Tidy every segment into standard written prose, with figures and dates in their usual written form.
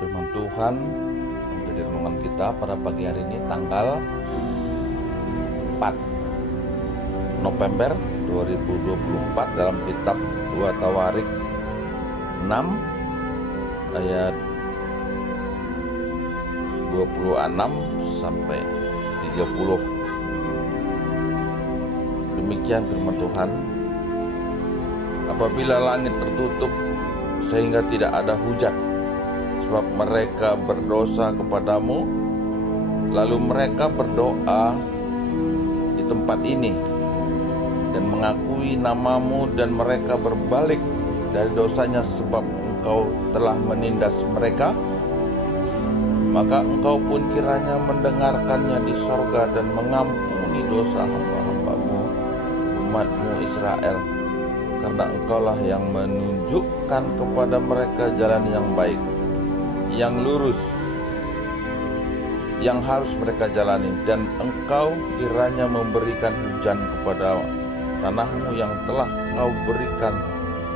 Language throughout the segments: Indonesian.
Firman Tuhan menjadi renungan kita pada pagi hari ini tanggal 4 November 2024 dalam kitab 2 Tawarik 6 ayat 26 sampai 30. Demikian firman Tuhan. Apabila langit tertutup sehingga tidak ada hujan, sebab mereka berdosa kepadamu, lalu mereka berdoa di tempat ini dan mengakui namamu, dan mereka berbalik dari dosanya sebab engkau telah menindas mereka, maka engkau pun kiranya mendengarkannya di sorga dan mengampuni dosa hamba-hambamu, umatmu Israel, karena engkaulah yang menunjukkan kepada mereka jalan yang baik, yang lurus, yang harus mereka jalani, dan engkau kiranya memberikan hujan kepada tanahmu yang telah kau berikan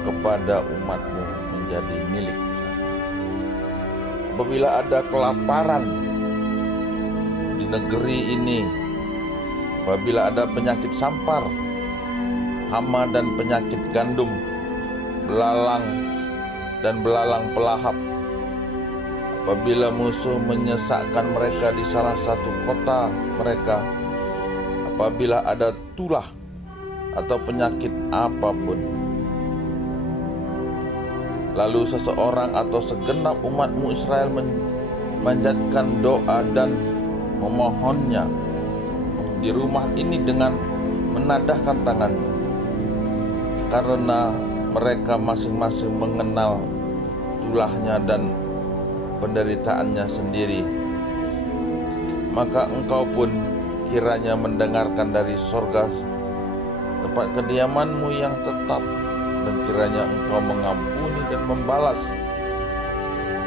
kepada umatmu menjadi milik. Apabila ada kelaparan di negeri ini, apabila ada penyakit sampar, hama dan penyakit gandum, belalang dan belalang pelahap, apabila musuh menyesakkan mereka di salah satu kota mereka, apabila ada tulah atau penyakit apapun, lalu seseorang atau segenap umatmu Israel memanjatkan doa dan memohonnya di rumah ini dengan menadahkan tangannya, karena mereka masing-masing mengenal tulahnya dan penderitaannya sendiri, maka engkau pun kiranya mendengarkan dari sorga tempat kediamanmu yang tetap, dan kiranya engkau mengampuni dan membalas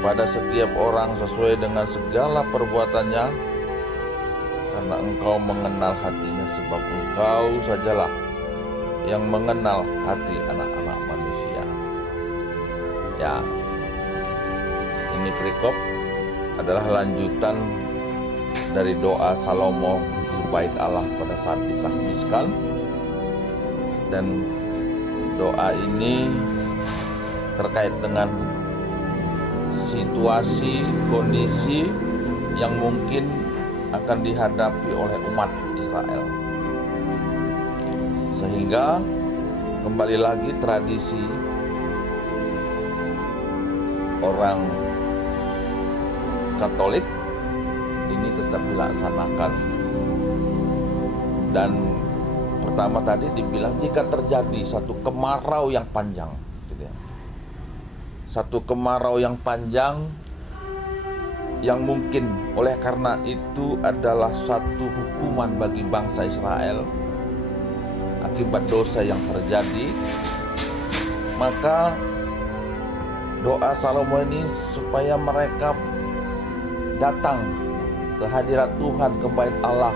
pada setiap orang sesuai dengan segala perbuatannya, karena engkau mengenal hatinya, sebab engkau sajalah yang mengenal hati anak-anak manusia. Ya, ini perikop adalah lanjutan dari doa Salomo di bait Allah pada saat ditahbiskan, dan doa ini terkait dengan situasi, kondisi yang mungkin akan dihadapi oleh umat Israel. Sehingga kembali lagi tradisi orang Katolik ini tetap dilaksanakan. Dan pertama tadi dibilang jika terjadi satu kemarau yang panjang, gitu ya. Satu kemarau yang panjang yang mungkin oleh karena itu adalah satu hukuman bagi bangsa Israel akibat dosa yang terjadi, maka doa Salomo ini supaya mereka datang ke hadirat Tuhan, ke bait Allah,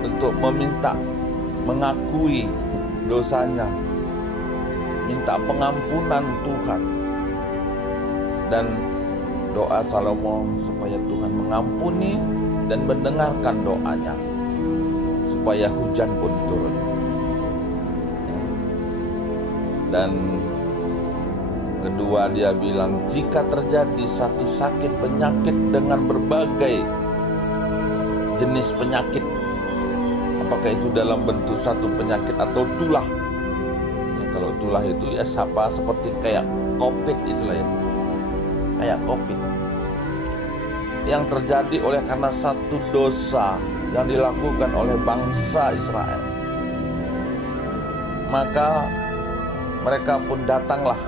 untuk meminta, mengakui dosanya, minta pengampunan Tuhan. Dan doa Salomo supaya Tuhan mengampuni dan mendengarkan doanya, supaya hujan pun turun. Dan kedua, dia bilang jika terjadi satu sakit penyakit dengan berbagai jenis penyakit, apakah itu dalam bentuk satu penyakit atau tulah. Kalau tulah itu ya seperti kayak COVID itulah ya, kayak COVID yang terjadi oleh karena satu dosa yang dilakukan oleh bangsa Israel, maka mereka pun datanglah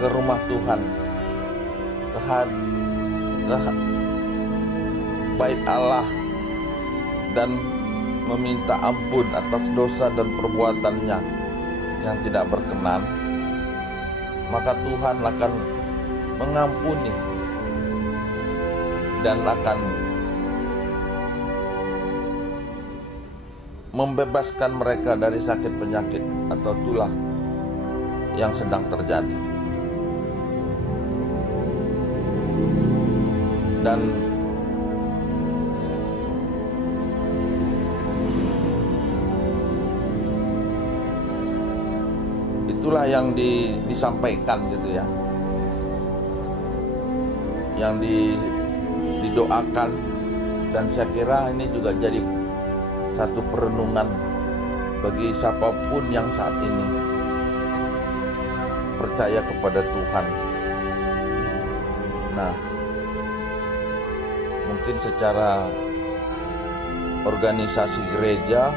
ke rumah Tuhan, ke bait Allah, dan meminta ampun atas dosa dan perbuatannya yang tidak berkenan, maka Tuhan akan mengampuni dan akan membebaskan mereka dari sakit penyakit atau tulah yang sedang terjadi. Dan itulah yang disampaikan gitu ya, yang didoakan. Dan saya kira ini juga jadi satu perenungan bagi siapapun yang saat ini percaya kepada Tuhan. Nah, mungkin secara organisasi gereja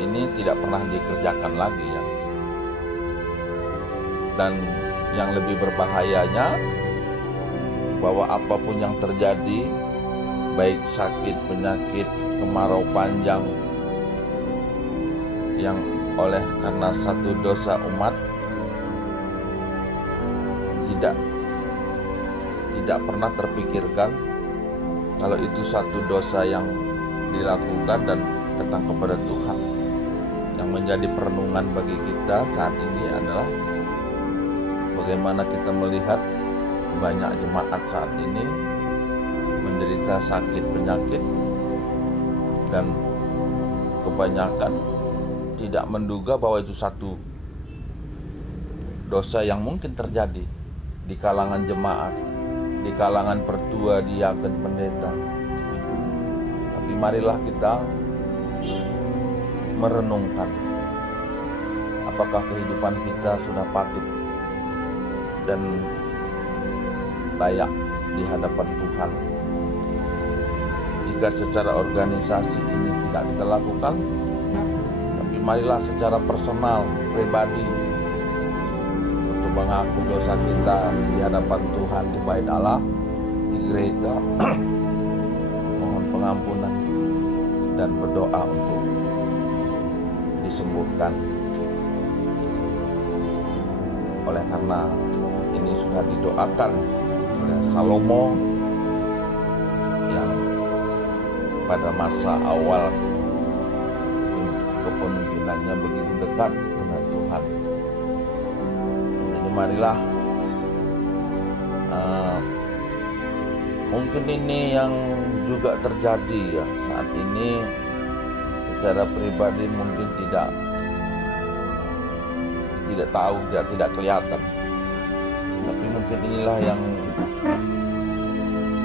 ini tidak pernah dikerjakan lagi ya. Dan yang lebih berbahayanya, bahwa apapun yang terjadi, baik sakit, penyakit, kemarau panjang, yang oleh karena satu dosa umat tidak pernah terpikirkan kalau itu satu dosa yang dilakukan dan datang kepada Tuhan. Yang menjadi perenungan bagi kita saat ini adalah bagaimana kita melihat banyak jemaat saat ini menderita sakit penyakit, dan kebanyakan tidak menduga bahwa itu satu dosa yang mungkin terjadi di kalangan jemaat, di kalangan pertua, diaken, pendeta. Tapi marilah kita merenungkan, apakah kehidupan kita sudah patut dan layak di hadapan Tuhan. Jika secara organisasi ini tidak kita lakukan, tapi marilah secara personal, pribadi, untuk mengaku dosa kita di hadapan Tuhan, di bait Allah, di gereja, mohon pengampunan dan berdoa untuk disembuhkan. Oleh karena ini sudah didoakan oleh Salomo yang pada masa awal kepemimpinannya begitu dekat dengan Tuhan. Jadi marilah mungkin ini yang juga terjadi ya saat ini. Secara pribadi mungkin tidak tahu, tidak kelihatan. Tapi mungkin inilah yang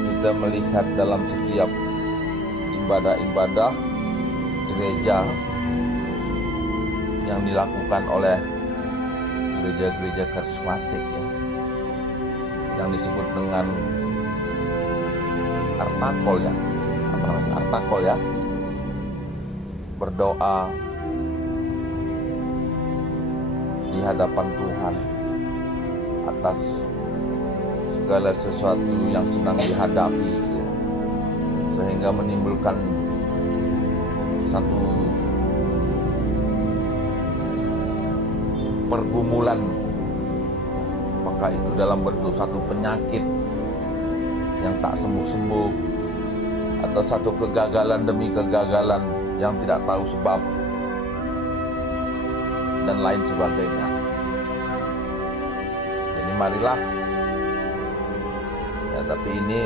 kita melihat dalam setiap ibadah-ibadah gereja yang dilakukan oleh gereja-gereja karismatik ya, yang disebut dengan artakol ya, berdoa di hadapan Tuhan atas segala sesuatu yang sedang dihadapi ya, sehingga menimbulkan satu pergumulan, apakah itu dalam bentuk satu penyakit yang tak sembuh-sembuh, atau satu kegagalan demi kegagalan yang tidak tahu sebab, dan lain sebagainya. Jadi marilah ya, tapi ini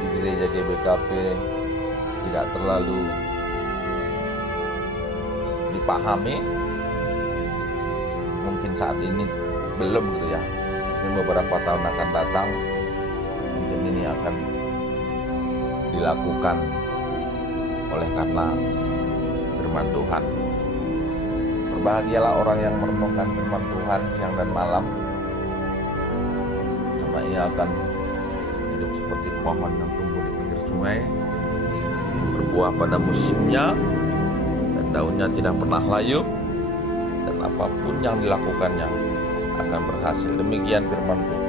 di gereja GBKP tidak terlalu dipahami, mungkin saat ini belum gitu ya. Mungkin beberapa tahun akan datang mungkin ini akan dilakukan oleh karena firman Tuhan. Berbahagialah orang yang merenungkan firman Tuhan siang dan malam, karena ia akan hidup seperti pohon yang tumbuh di pinggir sungai, berbuah pada musimnya, dan daunnya tidak pernah layu, dan apapun yang dilakukannya akan berhasil. Demikian firman Tuhan.